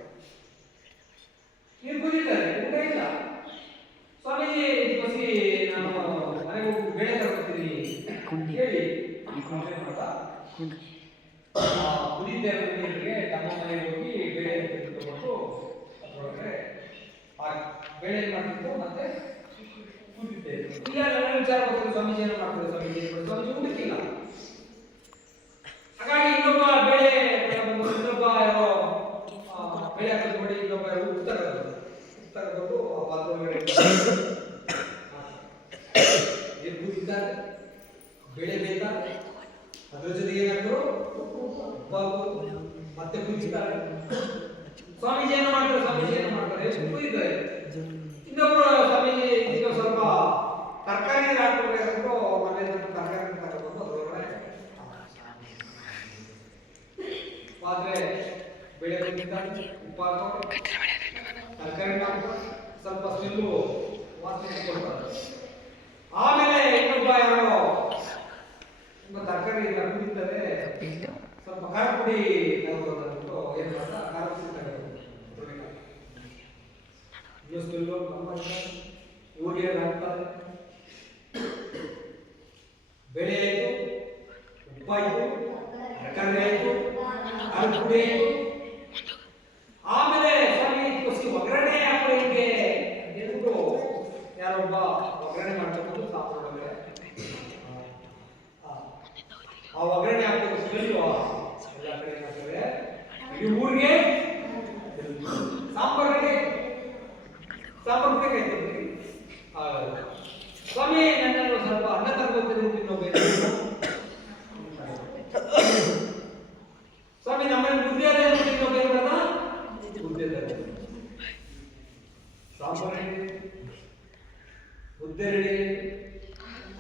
ನೀರು ಕುದಿದ್ದಾರೆ, ಊಟ ಇಲ್ಲ. ಸ್ವಾಮೀಜಿ ಬಸಿ ನಾನು ಮನೆಗೆ ಹೋಗಿ ಬೇಳೆ ತರ್ಕೊತೀನಿ ಹೇಳಿ ಕುದಿದ್ದೆ ನೀರಿಗೆ ತಮ್ಮ ಮನೆಗೆ ಹೋಗಿ ಬೇಳೆ ತಗೊಂಡು ಅದರೊಳಗೆ ಬೇಳೆ ಏನು ಮಾಡ್ತಿತ್ತು ಮತ್ತೆ ಕುದಿದ್ದೆ. ಇಲ್ಲ ನನ್ನ ವಿಚಾರ ಬರ್ತಾರೆ, ಸ್ವಾಮೀಜಿ ಏನು ಮಾಡ್ತಾರೆ, ಸ್ವಾಮೀಜಿ ಊಟಕ್ಕಿಲ್ಲ. ಹಾಗಾಗಿ ಇನ್ನೊಬ್ಬ ಬೇಳೆ ಇನ್ನೊಬ್ಬ ಯಾರೋ ಬೇಳೆ ಹಾಕೋದು ನೋಡಿ ಇನ್ನೊಬ್ಬ ಯಾರೋ ಉಪ್ಪು ತಗೊಂಡು ಆ ಪಾತ್ರೆ ಒಳಗಡೆ ಏನು ಕೂತಿದ್ದಾರೆ, ಬೇಳೆ ಬೇಯ್ತಾರೆ, ಅದ್ರ ಜೊತೆಗೆ ಏನಾದ್ರು ಮತ್ತೆ ಕುದಿಸ್ತಾರೆ. ಸ್ವಾಮೀಜಿ ಏನು ಮಾಡ್ತಾರೆ ಕುದಿದ್ದಾರೆ. ಇನ್ನೊಬ್ರು ಸ್ವಾಮೀಜಿ ಈಗ ಸ್ವಲ್ಪ ತರಕಾರಿ ಹಾಕ್ಬಿಟ್ಟು ಮನೆಯಿಂದ ತರಕಾರಿ ತಗೊಂಡು ಅದರೊಳಗಡೆ ಪಾತ್ರೆ ಬೇಳೆ ಉಪ್ಪು ಹಾಕೋ ತರಕಾರಿ ಸ್ವಲ್ಪ ಸ್ಮೆಲ್ಲು ವಾಸನೆ ಕೊಡ್ತಾರೆ. ಆಮೇಲೆ ಇನ್ನೊಬ್ಬ ಯಾರೋ ತರಕಾರಿ ಎಲ್ಲ ಕುದಿತಾರೆ, ಸ್ವಲ್ಪ ಖಾರ ಪುಡಿ ತಗೋದು ಏನ್ ಮಾಡ್ತಾ ಖಾರ ಪುಡಿ ತಗೋದು ಇವ್ರಿಗೆ ಹಾಕ್ತಾರೆ. ಬೆಳೆ ಆಯ್ತು, ಉಪ್ಪಾಯ್ತು, ತರಕಾರಿ ಆಯ್ತು, ಪುಡಿ ಆಯ್ತು. ಆಮೇಲೆ ಸ್ವಾಮಿ ಒಗ್ಗರಣೆ ಹಾಕೋ ಹಿಂಗೆ ಹೇಳ್ಬಿಟ್ಟು ಯಾರೊಬ್ಬ ಒಗ್ಗರಣೆ ಮಾಡ್ತಕ್ಕಂಥ ಸಾಂಬಾರು ಆ ಒಗ್ಗರಣೆ ಹಾಕೋದು ಸ್ಮೆಲ್ಲು ಎಲ್ಲ ಕಡೆ ಹಾಕ್ತಾರೆ. ಈ ಊರಿಗೆ ಸಾಂಬಾರಿಗೆ ಬೇಕಾಯ್ತು. ಸ್ವಾಮಿ ನನ್ನನ್ನು ಸ್ವಲ್ಪ ಅನ್ನ ತರ್ಬೋತೀನಿ ತಿನ್ನೋಬೇಕು. ಸ್ವಾಮಿ ನಮ್ಮಲ್ಲಿ ಬುದ್ಧಿ ಅದೇ ತಿನ್ನೋಬೇಕಲ್ಲ, ಬುದ್ಧಿ ಅದೇ ಸಾಂಬಾರು ಮುದ್ದೆ ರೆಡಿ,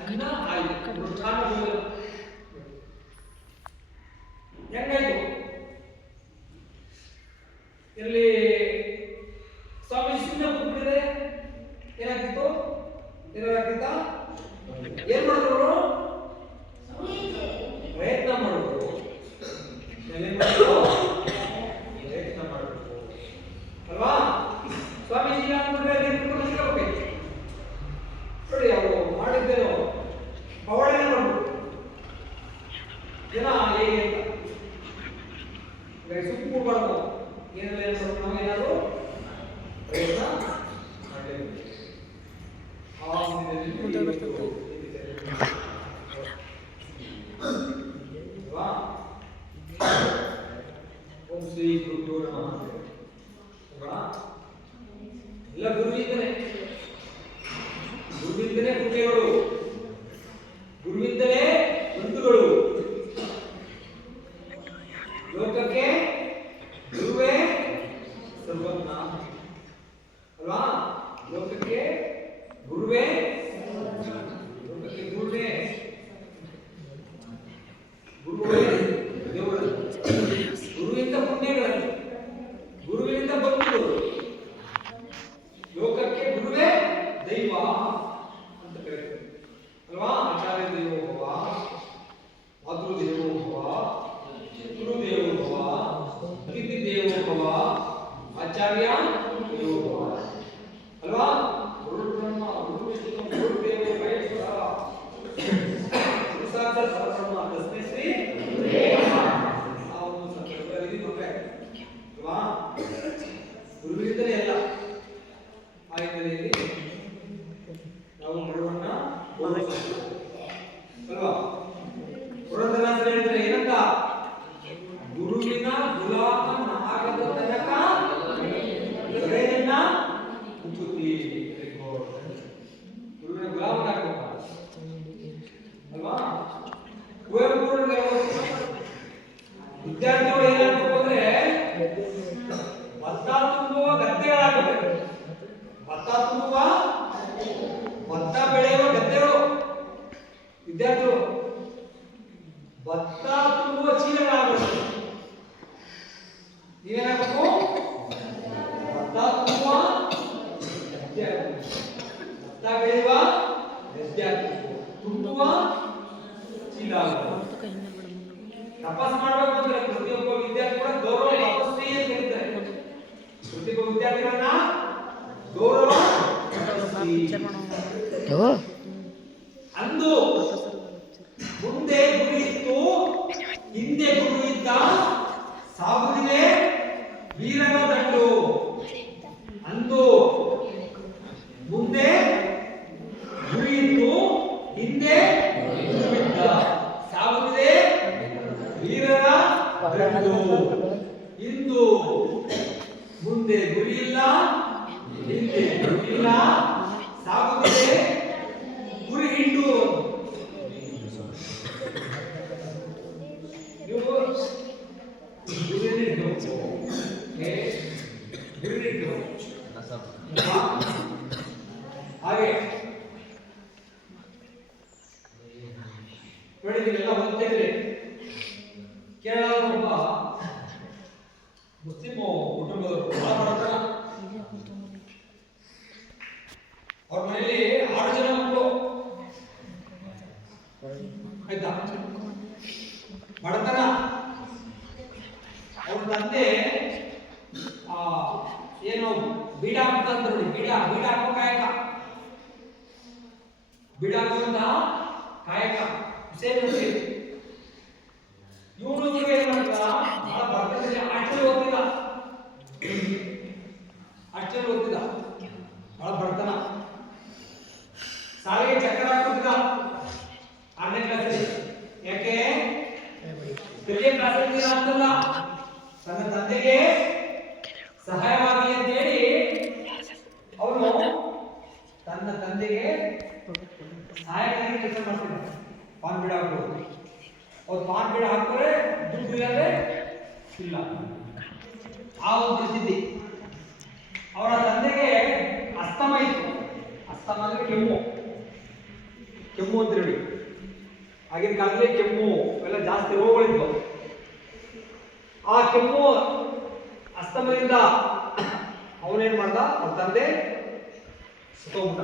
ಅನ್ನ ಆಯ್ತು, ಹೆಂಗಾಯ್ತು ಇಲ್ಲಿ ಸ್ವಾಮಿ ಸುಮ್ಮನೆ ಕೂತ್ಬಿಟ್ಟಿದೆ. ಏನಾಗ್ತಿತ್ತು? ಏನಾಗ್ತಿತ್ತ? ಏನ್ ಮಾಡಿದ್ರು? ಪ್ರಯತ್ನ ಮಾಡಿದ್ರು. ಪ್ರಯತ್ನ ಮಾಡಿದ್ರು ಅಲ್ವಾ? ಸ್ವಾಮೀಜಿ ಅಂದ್ಬಿಟ್ರೆ ನೋಡಿ ಅವರು ಮಾಡಿದ್ದೇನೋ ಪವಾಡನೆ ಮಾಡ್ಬಿಟ್ಟು ಜನ ಹೇಗೆ ಅಂತ ಸುಮ್ಮನೆ ಕೂಡ್ಬಾರ್ದು. ಏನಾದ್ರು ಪ್ರಯತ್ನ ಮಾಡಲೇಬೇಕು. ಓಂ ಶ್ರೀ ಗುರುಭ್ಯೋ ನಮಃ. ಎಲ್ಲ ಗುರುವಿಂದಲೇ ಪುಣ್ಯಗಳು, ಗುರುವಿಂದಲೇ ಬಂಧುಗಳು. ಲೋಕಕ್ಕೆ ಗುರುವೇ ಸರ್ವಜ್ಞ ಅಲ್ವಾ? ಲೋಕಕ್ಕೆ ಗುರುವೇ ದೇವರು. ಗುರುವಿಂದ ಪುಣ್ಯಗಳಲ್ಲಿ, ಗುರುವಿನಿಂದ ಬಂಧುಗಳು. ಲೋಕಕ್ಕೆ ಗುರುವೇ ದೈವ ಅಂತ ಕರೀತಾರೆ ಅಲ್ವಾ? ಆಚಾರ್ಯ ದೇವೋ ಭವ, ಮಾತೃದೇವೋ ಭವ, ಗುರುದೇವೋ ಭವ, ಅತಿಥಿ ದೇವೋ ಭವ, ಆಚಾರ್ಯ ದೇವೋ ಭವ ಅಲ್ವಾ? ಗುರು ಬ್ರಹ್ಮ, ಗುರು ವಿಷ್ಣು, ಗುರು ದೇವೋ ಮಹೇಶ್ವರ, ಸಾಕ್ಷಾತ್ ಪರಬ್ರಹ್ಮ ತಸ್ಮೈ ಶ್ರೀ ಅಲ್ವಾ? ಗುರುವಿನಿಂದಲೇ ಎಲ್ಲ. ಆ ಹಿನ್ನೆಲೆಯಲ್ಲಿ ನಾವು ಗುರುವನ್ನ ಅಲ್ವಾ? ಪುರಂದರದಾಸರು ಹೇಳಿದ್ರೆ ಏನಂತ? ಗುರುವಿನ ಗುಲಾಮನಾಗದ ತನಕ ಹೃದಯನ ಮುಚ್ಚುತ್ತಿ. ಗುರುವಿನ ಗುಲಾಮನಾಗಬೇಕು ಅಲ್ವಾ? ಕುವೆಂಪು ವಿದ್ಯಾರ್ಥಿಗಳು ಏನಾಗಬೇಕು ಅಂದ್ರೆ ಭತ್ತ ತುಂಬುವ ಗದ್ದೆಗಳಾಗಬೇಕು. ಭತ್ತ ಬೆಳೆಯುವ ಗದ್ದೆಗಳು ವಿದ್ಯಾರ್ಥಿಗಳು. ಭತ್ತ ತುಂಬುವ ಚೀಲಗಳಾಗಬೇಕು. ನೀವೇನಾಗಬೇಕು? ಭತ್ತ ತುಂಬುವ ಗದ್ದೆ ಆಗಬೇಕು. ಭತ್ತ ಬೆಳೆಯುವ ಗದ್ದೆ ಆಗಬೇಕು, ತುಂಬುವ ಚೀಲ ಆಗಬೇಕು. ತಪಸ್ ಮಾಡಬೇಕು ಅಂದ್ರೆ ಪ್ರತಿಯೊಬ್ಬ ವಿದ್ಯಾರ್ಥಿ ಕೂಡ ಗೌರವ ತಪಸ್ವಿ ಅಂತ ಹೇಳ್ತಾರೆ. ಪ್ರತಿಯೊಬ್ಬ ವಿದ್ಯಾರ್ಥಿಗಳನ್ನ ಗೌರವ ಅಂದು ಮುಂದೆ ಗುರು ಇತ್ತು, ಹಿಂದೆ ಗುರು ಇದ್ದ, ಸಾಗುತ್ತಿದೆ ವೀರನ ದಂಡು. ಅಂದು ಮುಂದೆ ಗುರು ಇತ್ತು, ಹಿಂದೆ ಗುರು ಇದ್ದ, ಸಾಗುತ್ತಿದೆ ವೀರನ ದಂಡು. ಇಂದು ಮುಂದೆ ಗುರಿ ಇಲ್ಲ, ಹಿಂದೆ ಗುರಿ ಇಲ್ಲ, ಸಾಗುತ್ತಿದೆ ಗುರಿ ಹಿಂಡು. ನೀವು ಹಾಗೆ ನೋಡಿ, ನೀವೆಲ್ಲ ಓದ್ತಿದ್ರಿ. ಕೇರಳದ ಒಬ್ಬ ಮುಸ್ಲಿಂ ಕುಟುಂಬದವರು ಅವ್ರ ಮನೆಯಲ್ಲಿ 6 ಜನ ಮಕ್ಕಳು. ಆಯ್ತಾ? ಬಡತನ. ಅವ್ರ ತಂದೆ ಏನೋ ಬೀಡ ಅಂತ ನೋಡಿ, ಬೀಡ ಸೇಮ್ ಇವನು ಏನ್ ಮಾಡ್ತಾ ಬರ್ತದೆ ಆಕ್ಚುಲಿ ಓದ್ತಿಲ್ಲ ಬಹಳ ಬರ್ತನ ಸಾಲಿಗೆ ಚಕ್ಕರ ಹಾಕುತ್ತಿದ್ದ 6ನೇ ಕ್ಲಾಸಲ್ಲಿ. ಯಾಕೆ 3ನೇ ಕ್ಲಾಸಲ್ಲಿ ಅಂತಲ್ಲ, ತನ್ನ ತಂದೆಗೆ ಸಹಾಯವಾಗಲಿ ಅಂತ ಹೇಳಿ ಅವನು ತನ್ನ ತಂದೆಗೆ ಸಹಾಯಕನಾಗಿ ಕೆಲಸ ಮಾಡ್ತಿದ್ದ. ಪಾನ್ ಗಿಡ ಹಾಕೋದು, ಅವ್ರು ಪಾನ್ ಗಿಡ ಹಾಕಿದ್ರೆ ದುಡ್ಡು ಇಲ್ಲದೆ ಇಲ್ಲ, ಆ ಒಂದು ಪರಿಸ್ಥಿತಿ. ಅವರ ತಂದೆಗೆ ಅಸ್ತಮ ಇತ್ತು. ಅಸ್ತಮ ಅಂದ್ರೆ ಕೆಮ್ಮು ಅಂತ ಹೇಳಿ. ಆಗಿನ ಕಾಲದಲ್ಲಿ ಕೆಮ್ಮು ಎಲ್ಲ ಜಾಸ್ತಿ ರೋಗಗಳಿದ್ವು. ಆ ಕೆಮ್ಮು ಅಸ್ತಮದಿಂದ ಅವನೇನ್ ಮಾಡ್ದ, ಅವ್ರ ತಂದೆ ಸತ್ತೋಗ್ಬಿಟ್ಟ.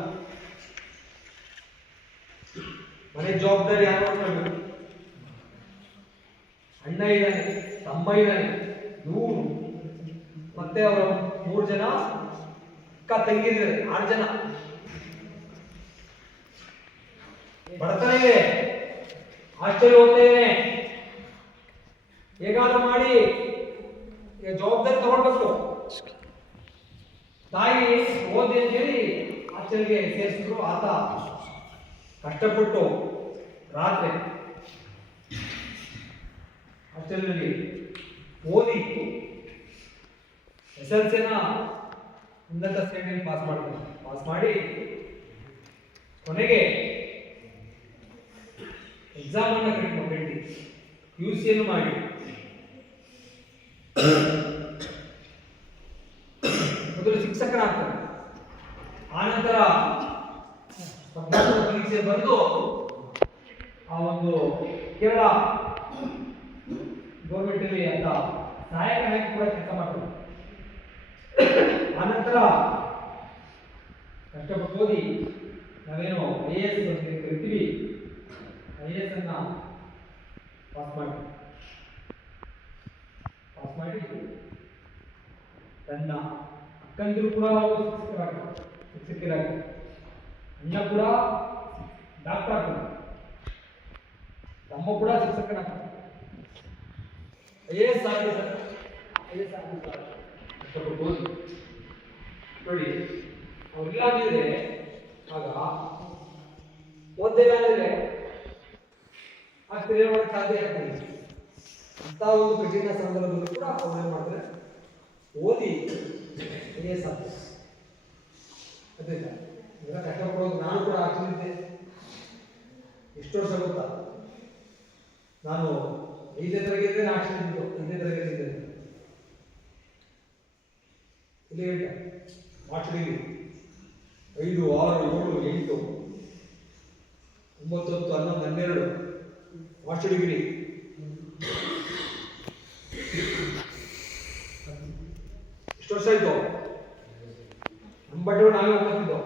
ಮನೆ ಜವಾಬ್ದಾರಿ ಯಾರು ಮಾಡ್ಬೇಕು? ಅಣ್ಣ ಇದ್ದಾನೆ, ತಮ್ಮ ಇದ್ದಾನೆ, ಇವರು ಮತ್ತೆ ಅವರ 3 ಜನ ಅಕ್ಕ ತಂಗಿದ್ದಾರೆ, 6 ಜನ. ಬಡತನ ಇದೆ, ಹಾಸ್ಟೆಲ್ ಹೋಗ್ತಾ ಇದ್ದೇನೆ, ಹೇಗಾದ್ರೂ ಮಾಡಿ ಜವಾಬ್ದಾರಿ ತಗೊಳ್ಬೇಕು. ತಾಯಿ ಓದಿ ಅಂತ ಹೇಳಿ ಹಾಸ್ಟೆಲ್ಗೆ ಸೇರಿಸಿದ್ರು. ಆತ ಕಷ್ಟಪಟ್ಟು ರಾತ್ರಿ ಹಾಸ್ಟೆಲ್ನಲ್ಲಿ ಓದಿ SLCನ ಉನ್ನತ ಶ್ರೇಣಿಯಲ್ಲಿ ಪಾಸ್ ಮಾಡಿ ಕೊನೆಗೆ ಎಕ್ಸಾಮ್ ಅನ್ನು ಕಟ್ಟಿ UCಯನ್ನು ಮಾಡಿ ಮೊದಲು ಶಿಕ್ಷಕರಾಗ್ತಾರೆ. ಆನಂತರ ಪರೀಕ್ಷೆ ಬಂದು ಆ ಒಂದು ಕೇರಳ ಗೌರ್ಮೆಂಟ್ ಅಲ್ಲಿ ಅಂತ ಸಹಾಯಕನಾಗಿ ಕೂಡ ಕೆಲಸ ಮಾಡ್ತಾರೆ. ಆನಂತರ ಕಷ್ಟಪಟ್ಟು ಓದಿ ನಾವೇನು IAS ಕರಿತೀವಿ, IAS ಅನ್ನ ಪಾಸ್ ಮಾಡಿ ತನ್ನ ಅಕ್ಕಂದಿರು ಕೂಡ ಶಿಕ್ಷಕರಾಗ್ತಾರೆ, ಅಣ್ಣ ಕೂಡ ಡಾಕ್ಟರ್ ಆಗ್ತಾರೆ, ತಮ್ಮ ಕೂಡ ಶಿಕ್ಷಕನಾಗ್ತಾರೆ. IAS ನೋಡಿ, ಅವ್ರಿಲ್ಲ ಅಂದಿದ್ರೆ ಆಗ ಓದಿಲ್ಲ ಅಂದ್ರೆ ಆ ಕ್ರಿಯೆ ಮಾಡಕ್ಕೆ ಸಾಧ್ಯ ಆಗ್ತದೆ. ಅಂತ ಒಂದು ಕಠಿಣ ಸಂದರ್ಭದಲ್ಲೂ ಕೂಡ ಅವ್ರು ಏನ್ ಮಾಡ್ತಾರೆ, ಓದಿ IAS ಆಗ್ತದೆ. ಅದರಿಂದ ಈಗ ಕಷ್ಟಪಡೋದು ನಾನು ಕೂಡ ಆಗ್ತಿದ್ದೆ. ಎಷ್ಟು ವರ್ಷ ಗೊತ್ತಾ, ನಾನು 5ನೇ ತರಗತಿ ಆಗ್ತಿದ್ದು. 5ನೇ ತರಗತಿ ಇಲ್ಲಿ ಮಾರ್ಚ್ 5, 6, 7, 8, 9, 10, 11, 12 ಮಾರ್ಚ್ ಡಿಗ್ರಿ. ಎಷ್ಟು ವರ್ಷ ಆಯ್ತು? ನಮ್ಮ ಬಟ್ಟೆ ನಾವೇ ಹೋಗ್ತಿದ್ದೋ.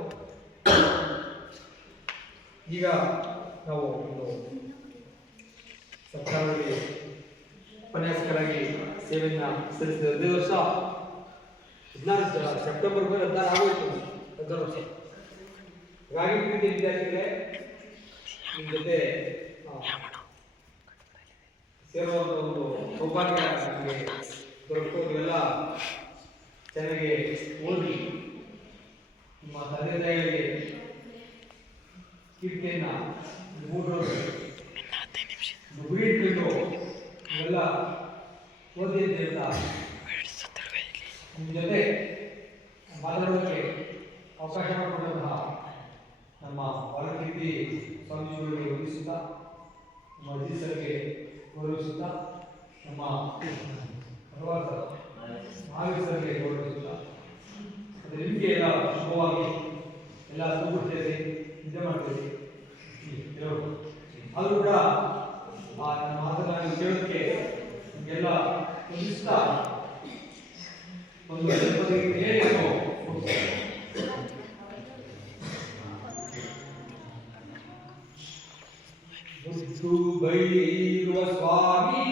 ಈಗ ನಾವು ಸರ್ಕಾರದಲ್ಲಿ ಉಪನ್ಯಾಸಕರಾಗಿ ಸೇವೆಯನ್ನು ಸಲ್ಲಿಸಿದ 15 ವರ್ಷ. 16 ಸೆಪ್ಟೆಂಬರ್ 16 ಆಗೋಯ್ತು, 15 ವರ್ಷ. ಹಾಗಾಗಿ ಪ್ರೀತಿ ವಿದ್ಯಾರ್ಥಿಗಳೇ, ನಿಮ್ಮ ಜೊತೆ ಸೇರುವಂಥ ಒಂದು ಸೌಭಾಗ್ಯ ನಮಗೆ ದೊರಕಿತು. ನೀವೆಲ್ಲ ಚೆನ್ನಾಗಿ ಓದಿ ನಿಮ್ಮ ತಂದೆ ತಾಯಿಗಳಿಗೆ ಕೀರ್ತಿಯನ್ನು ಗುರಿ ಇಟ್ಕೊಂಡು ನೀವೆಲ್ಲ ಓದಿ ಅಂತ ಹೇಳ್ತಾ ನಿಮ್ಮ ಜೊತೆ ಮಾತಾಡೋದಕ್ಕೆ ಅವಕಾಶ ಮಾಡಿಕೊಡುವಂತಹ ನಮ್ಮ ಬಾಲಕೀರ್ತಿ ಸ್ವಾಮೀಜಿಗಳಿಗೆ ವಂದಿಸುತ್ತಾ, ನಮ್ಮ ಅಜ್ಜಿ ಸರ್ಗೆ ಗೌರವಿಸುತ್ತಾ, ನಮ್ಮ ಹಲವಾರು ಮಹಾವೀರ್ ಸರ್ಗೆ ಗೌರವಿಸುತ್ತಾ, ಅಂದರೆ ನಿಮಗೆ ಎಲ್ಲ ಶುಭವಾಗಿ ಎಲ್ಲ ಕೂಗುತ್ತೇವೆ, ನಿದ್ದೆ ಮಾಡ್ತೇವೆ. ಅದು ಕೂಡ ನನ್ನ ಮಾತನ್ನು ಕೇಳೋದಕ್ಕೆ ನಿಮಗೆಲ್ಲ ವಂದಿಸುತ್ತಾ ಒಂದು ಹೇಳಿ ಮುತ್ತು ಬೈರುವ ಸ್ವಾಮಿ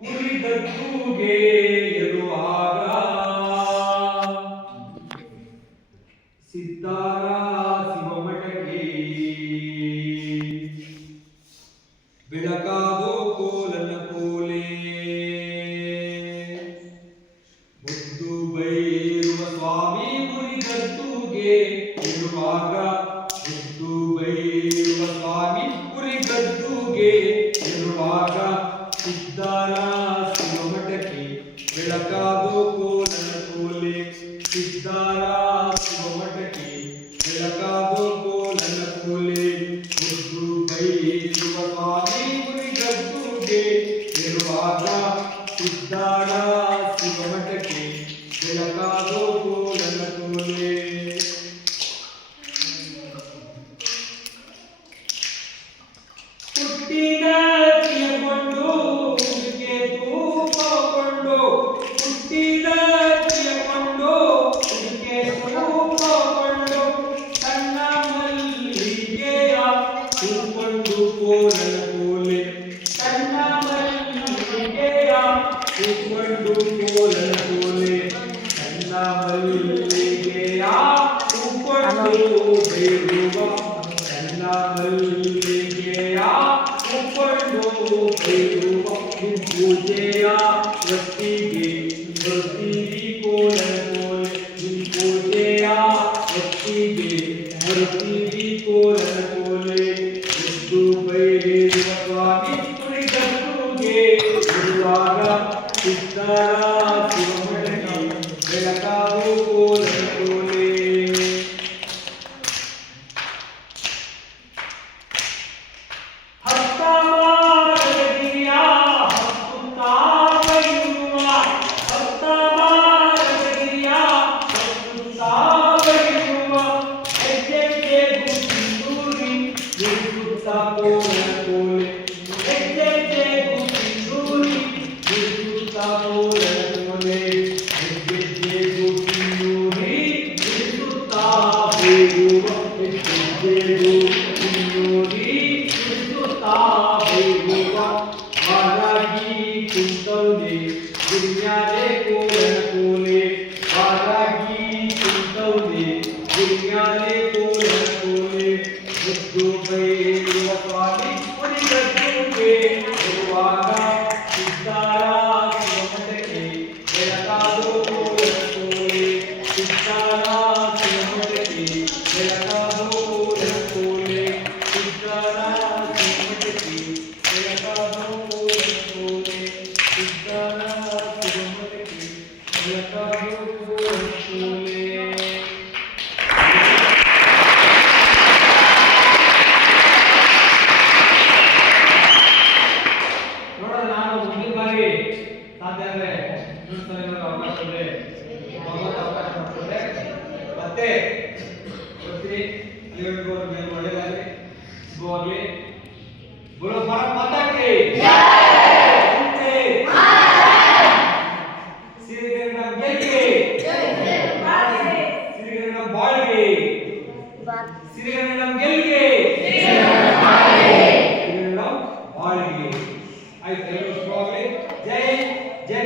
ಉಳಿದದ್ದುಗೆ ಇರುವಾಗ ಸಿದ್ದಾರ ಶಿವಮಠಕ್ಕೆ ಹೂಕೊಂಡು ಕೋಲನ ಕೋಲೆ ತನ್ನ ಮಲ್ಲಿಗೆಯ ಹೂಕೊಂಡು ಕೋಲನ ಕೋಲೆ ತನ್ನ ಮಲ್ಲಿಗೆಯ ಹೂಕೊಂಡು ಬೇರುವ ತನ್ನ ಮಲ್ಲಿಗೆಯ ಹೂಕೊಂಡು ಬೇರುವ ಪೂಜೆಯ ವತ್ತಿಗೆ ಬರ್ತೀವಿ ಕೋಲನ ಕೋಲೆ ಪೂಜೆಯ ವತ್ತಿಗೆ ಬರ್ತೀವಿ ಕೋಲನ ಕೋಲೆ ಎದ್ದು ಬೈರೇರುವ ಸ್ವಾಮಿ ಕುಣಿಗಟ್ಟುಗೆ ಇರುವಾಗ ಸಿದ್ಧರ ಶಿವಮಣಿ ಬೆಳಕಾವು ಕೋಲನ ಕೋಲೆ बोलो भारत माता की श्री गंगा ಗೆಲ್ಗೆ श्री गंगा ಬಾಳ್ಗೆ श्री गंगा ಗೆಲ್ಗೆ श्री गंगा ಬಾಳ್ಗೆ ಆಯ್ತು ಎಲ್ಲರೂ ಜೈ ಜೈ